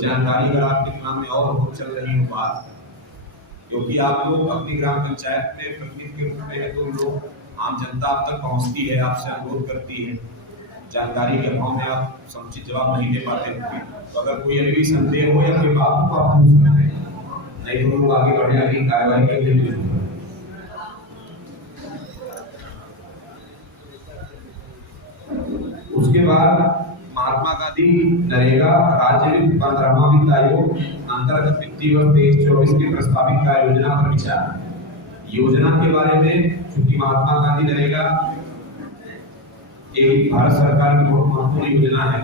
जानकारी अगर आपके दिमाग में और हो चल रही हो बात, क्योंकि आप लोग अपनी ग्राम पंचायत में प्रतिनिधि के रूप में तो लोग आम जनता आप तक पहुंचती है, आपसे अनुरोध करती है, जानकारी के अभाव में आप समुचित जवाब नहीं दे पाते होंगे। तो अगर कोई अभी संदेह हो या कोई बात हो आप पूछ सकते हैं, नहीं तो लोग आगे बढ़ने वाली कार्रवाई के लिए। उसके बाद महात्मा गांधी नरेगा राज्य वित्त 15वां वित्त आयोग अंतर्गत वित्तीय वर्ष 23-24 के प्रस्तावित कार्य योजना पर विचार। योजना के बारे में, चूंकि महात्मा गांधी नरेगा एक भारत सरकार की बहुत महत्वपूर्ण योजना है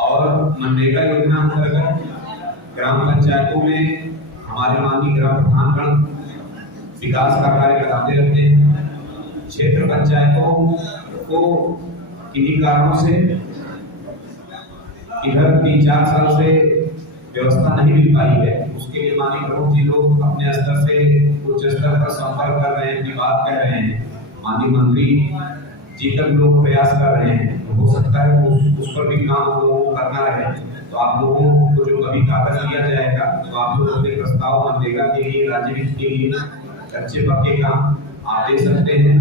और मनरेगा योजना अंतर्गत ग्राम पंचायतों में हमारे माननीय ग्राम प्रधानगण विकास का कार्य कराते रहते हैं। क्षेत्र पंचायतों को किन्हीं कारणों से इधर 3-4 साल से व्यवस्था नहीं मिल पाई है, उसके लिए माननीय प्रमुख जी लोग अपने स्तर से उच्च स्तर पर संपर्क कर रहे हैं, अपनी बात कह रहे हैं, माननीय मंत्री जी तक लोग प्रयास कर रहे हैं। तो हो सकता है उस पर भी काम लोगों को करना रहे। तो आप लोगों को जो कभी कागज दिया जाएगा तो आप लोग अपने प्रस्ताव मनरेगा के लिए, राज्य वित्त के लिए कच्चे पक्के काम आप दे सकते हैं।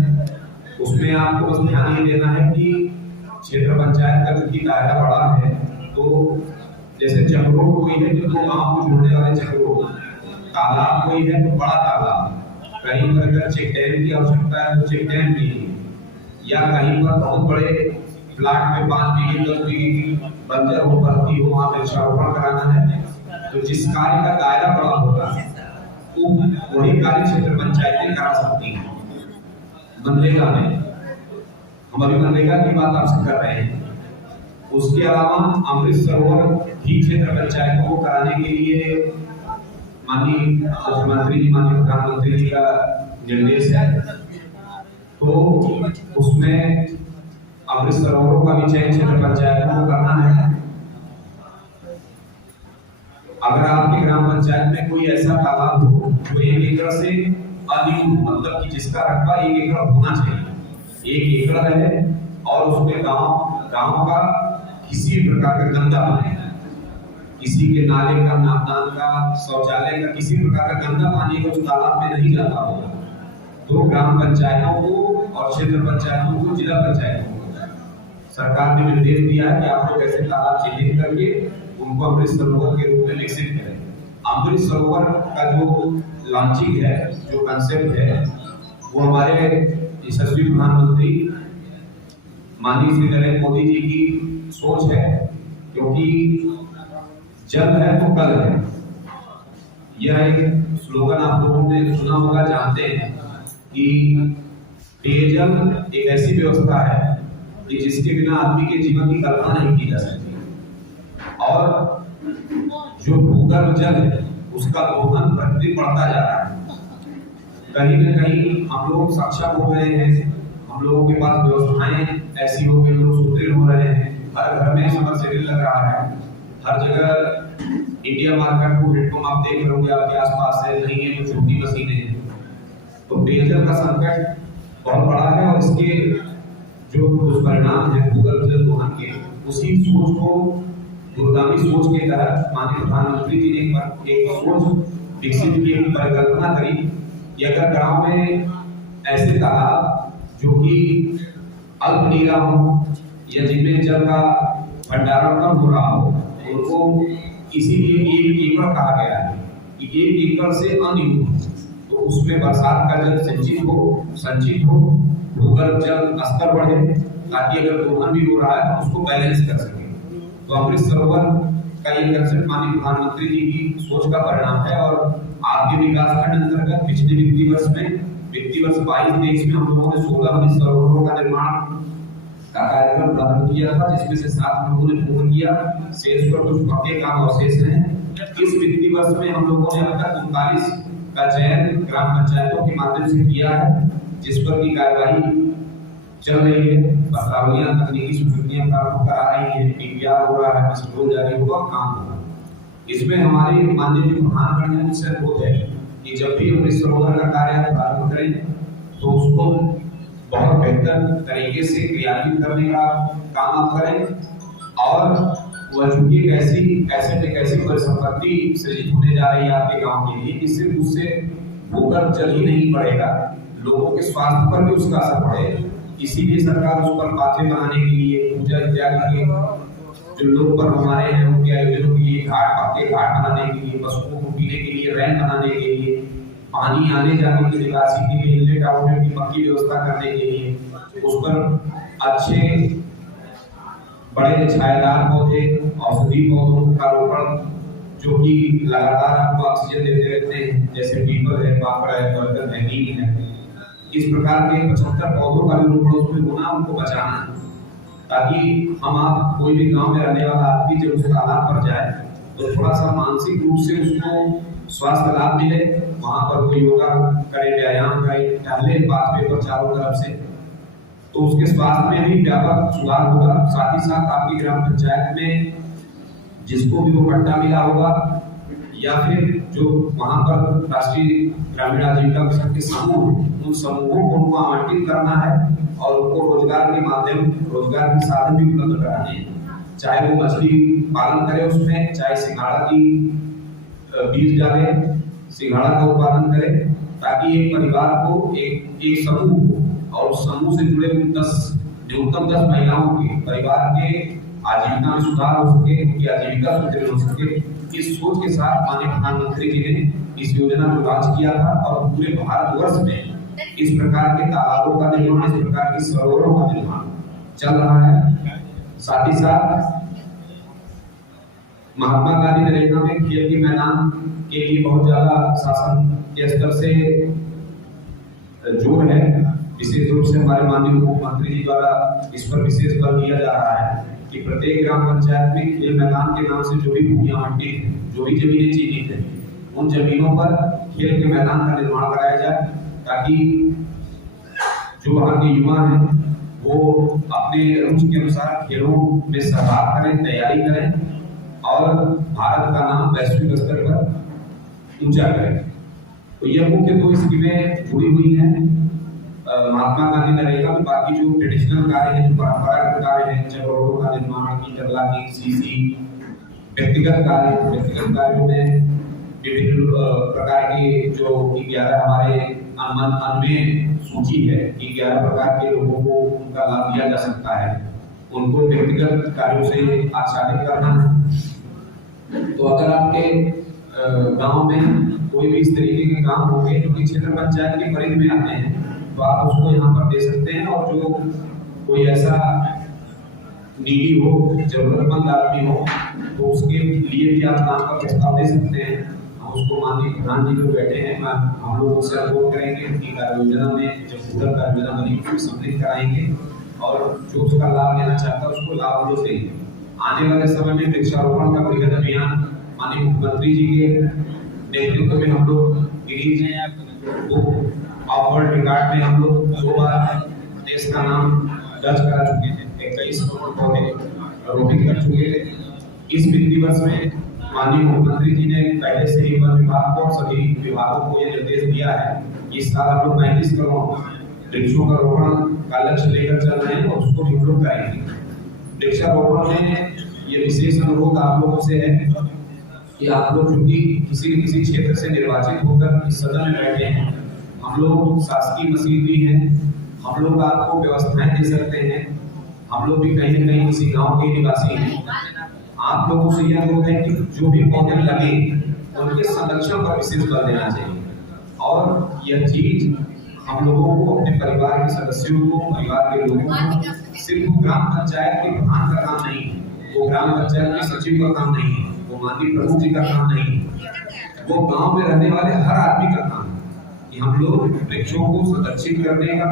उसमें आपको बस ध्यान ये देना है कि क्षेत्र पंचायत का चूंकि दायरा बड़ा है, तो जैसे चक्रोट कोई है जो 2 गांव को जोड़ने वाले चक्रोट, तालाब कोई है तो बड़ा तालाब, कहीं पर अगर चेक डैम की आवश्यकता है तो चेक डैम की, या कहीं पर बहुत बड़े प्लाट में 5 बीघे 10 बीघे की बंजर हो पड़ती हो, वहां वृक्षारोपण कराना है, तो जिस कार्य का दायरा बड़ा होगा तो वही कार्य क्षेत्र पंचायतें करा सकती हैं। मनरेगा में हम अभी मनरेगा की बात आपसे कर रहे हैं। उसके अलावा अमृत सरोवर भी क्षेत्र पंचायतों को कराने के लिए माननीय मुख्यमंत्री जी, माननीय प्रधानमंत्री जी का निर्देश है। तो उसमें अमृत सरोवरों का भी चयन क्षेत्र पंचायतों को करना है। अगर आपके ग्राम पंचायत में कोई ऐसा तालाब हो जो 1 एकड़ से अधिक, मतलब कि जिसका रकबा 1 एकड़ होना चाहिए, 1 एकड़ रहे और उसमें गांव का किसी प्रकार का गंदा पानी, किसी के नाले का, नापदान का, शौचालय का, किसी प्रकार का गंदा पानी उस तालाब में नहीं जाता होगा, तो ग्राम पंचायतों को और क्षेत्र पंचायतों को, जिला पंचायतों को सरकार ने निर्देश दिया है कि आप लोग ऐसे तालाब चिन्हित करके उनको अमृत सरोवर के रूप में विकसित करें। अमृत सरोवर का जो लॉन्चिंग है, जो कंसेप्ट है, वो हमारे यशस्वी प्रधानमंत्री माननीय श्री नरेंद्र मोदी जी की सोच है, क्योंकि जल है तो कल है। यह एक स्लोगन आप लोगों ने सुना होगा, जानते हैं कि पेयजल एक ऐसी व्यवस्था है कि जिसके बिना आदमी के जीवन की कल्पना नहीं की जा सकती, और जो भूगर्भ जल है उसका दोहन प्रतिदिन बढ़ता जा रहा है। कहीं न कहीं हम लोग सक्षम हो गए हैं, हम लोगों के पास व्यवस्थाएं ऐसी हो गई, लोग सुदृढ़ हो रहे हैं, हर घर में समरसेबल लग रहा है, हर जगह इंडिया मार्केट को हेडपंप आप देख रहे होंगे आपके आसपास है, नहीं है तो छोटी मशीनें हैं। तो पेयजल का संकट बहुत बड़ा है और इसके जो दुष्परिणाम है भूगर्भ जल दोहन के, उसी सोच को, दूरगामी सोच के तहत माननीय प्रधानमंत्री जी ने एक सोच विकसित की, परिकल्पना करी कि अगर गांव में ऐसे तालाब जो कि अल्प नीरा हो या जिनमें जल का भंडारण कम हो रहा हो, उनको इसीलिए 1 एकड़ कहा गया है कि 1 एकड़ से अधिक हो, तो उसमें बरसात का जल संचित हो, भूगर्भ जल स्तर बढ़े, ताकि अगर दोहन भी हो रहा है तो उसको बैलेंस कर सके। तो अमृत सरोवर का ये कंसेप्ट माननीय प्रधानमंत्री जी की सोच का परिणाम है और आपके विकास खंड अंतर्गत पिछले वित्तीय वर्ष 22-23 में हम लोगों ने 16 अमृत सरोवरों का निर्माण का कार्यक्रम प्रारंभ किया था, जिसमें से 7 लोगों ने पूर्ण किया, शेष पर कुछ पक्के काम अवशेष हैं। इस वित्तीय वर्ष में हम लोगों ने अब तक 39 का चयन ग्राम पंचायतों के माध्यम से किया है, जिस पर की कार्यवाही चल रही है, प्रस्तावनियां तकनीकी स्वीकृतियां प्राप्त करा रही है, पीपीआर हो रहा है, मशीन जारी होगा, काम होगा। इसमें हमारे माननीय जो प्रधानगण है उनसे अनुरोध है कि जब भी अमृत सरोवर का कार्य प्रारंभ करें तो उसको बहुत बेहतर तरीके से क्रियान्वित करने का काम आप करें और वह चूंकि एक ऐसी परिसंपत्ति सृजित होने जा रही है आपके गांव के लिए कि सिर्फ उससे भूगर्भ जल ही नहीं बढ़ेगा, लोगों के स्वास्थ्य पर भी उसका असर पड़ेगा। इसीलिए सरकार उस पर पाथे बनाने के लिए पूजा इत्यादि के जो लोग पर हमारे हैं उनके आयोजनों के लिए घाट बनाने के लिए, पशुओं को पीने के लिए रैन बनाने के लिए, पानी आने जाने की निकासी के लिए इनलेट आउटलेट की पक्की व्यवस्था करने के लिए, उस पर अच्छे बड़े छायादार पौधे, औषधि पौधों का रोपण जो कि लगातार आपको ऑक्सीजन देते रहते हैं, जैसे पीपल है, पापड़ है, बरगद है, नीम है, इस प्रकार के 75 पौधों का भी रोपण उसमें होना, उनको बचाना है, ताकि हम आप कोई भी गांव में रहने वाला आदमी जब उस तालाब पर जाए तो थोड़ा सा मानसिक रूप से उसको स्वास्थ्य लाभ मिले, वहां पर कोई योगा करे, व्यायाम करे, टहले पाथवे पर चारों तरफ से, तो उसके स्वास्थ्य में भी व्यापक सुधार होगा। साथ ही साथ आपकी ग्राम पंचायत में जिसको भी वो पट्टा मिला होगा या फिर जो वहां पर राष्ट्रीय ग्रामीण आजीविका मिशन के समूह, उन समूहों को उनको आवंटित करना है और उनको रोजगार के साधन भी उपलब्ध कराने हैं, चाहे वो मछली पालन करे उसमें, चाहे सिंघाड़ा की बीज डाले, सिंघाड़ा का उत्पादन करे, ताकि एक परिवार को एक समूह को और उस समूह से जुड़े न्यूनतम 10 महिलाओं के परिवार के आजीविका में सुधार हो सके, उनकी आजीविका सुदृढ़ हो सके। इस सोच के साथ माननीय प्रधानमंत्री जी ने इस योजना को लॉन्च किया था और पूरे भारतवर्ष में इस प्रकार के तालाबों का निर्माण, इस प्रकार की सरोवरों का निर्माण चल रहा है। साथ ही साथ महात्मा गांधी नरेगा में खेल के मैदान के लिए बहुत ज्यादा शासन के स्तर से जोर है, विशेष रूप से हमारे माननीय मुख्यमंत्री जी द्वारा इस पर विशेष बल दिया जा रहा है कि प्रत्येक ग्राम पंचायत में खेल मैदान के नाम से जो भी भूमियां आवंटित है, जो भी जमीनें चिन्हित है, उन जमीनों पर खेल के मैदान का निर्माण कराया जाए, ताकि जो वहाँ के युवा हैं वो अपने रुचि के अनुसार खेलों में सहभाग करें, तैयारी करें और भारत का नाम वैश्विक स्तर पर ऊंचा करें। तो यह मुख्य 2 स्कीमें जुड़ी हुई हैं महात्मा गांधी नरेगा में। बाकी जो ट्रेडिशनल कार्य हैं, जो परंपरागत कार्य हैं, चाहे रोडों का निर्माण, इंटरलॉकिंग, सीसी, व्यक्तिगत कार्यों में विभिन्न प्रकार के जो 11 हमारे अनुमान में सूची है कि 11 प्रकार के लोगों को उनका लाभ दिया जा सकता है, उनको व्यक्तिगत कार्यों से आच्छादित करना है। तो अगर आपके गांव में कोई भी इस तरीके के काम होंगे जो कि क्षेत्र पंचायत की परिधि में आते हैं, तो आप उसको यहाँ पर दे सकते हैं। और जो कोई ऐसा नीडी हो, जरूरतमंद आदमी हो, तो उसके लिए भी आप नाम का प्रस्ताव दे सकते हैं। हम उसको माननीय प्रधान जी जो बैठे हैं, हम लोग उससे अनुरोध करेंगे उनकी कार्य योजना में, जब सुधर कार्य योजना बनी उसको सम्मिलित कराएंगे और जो उसका लाभ लेना चाहता है उसको लाभ हम लोग देंगे। आने वाले समय में वृक्षारोपण का बृहद अभियान माननीय मुख्यमंत्री जी के नेतृत्व में हम लोग वर्ल्ड रिकॉर्ड में हम लोग 2 बार देश का नाम दर्ज करा चुके हैं, 21 करोड़ पौधे रोपित कर चुके थे। इस वित्तीय वर्ष में माननीय मुख्यमंत्री जी ने पहले से ही वन विभाग को और सभी विभागों को यह निर्देश दिया है कि इस साल हम लोग 35 करोड़ वृक्षों का रोपण का लक्ष्य लेकर चल रहे हैं और उसको भी हम लोग करेंगे। वृक्षारोपण में ये विशेष अनुरोध आप लोगों से है कि आप लोग चूंकि किसी न किसी क्षेत्र से निर्वाचित होकर इस सदन में बैठे हैं, हम लोग शासकीय मशीनरी हैं, हम लोग आपको व्यवस्थाएं दे सकते हैं, हम लोग भी कहीं न कहीं किसी गांव के निवासी हैं। आप लोगों से यह अनुरोध है कि जो भी पौधे लगे उनके संरक्षण पर विशेष बल देना चाहिए। और यह चीज हम लोगों को, अपने परिवार के सदस्यों को, परिवार के लोगों को, सिर्फ ग्राम पंचायत के प्रधान का काम नहीं है, वो ग्राम पंचायत के सचिव का काम नहीं है, वो माननीय प्रमुख जी का काम नहीं है, वो गांव में रहने वाले हर आदमी का काम है कि हम लोग वृक्षों को संरक्षित करने का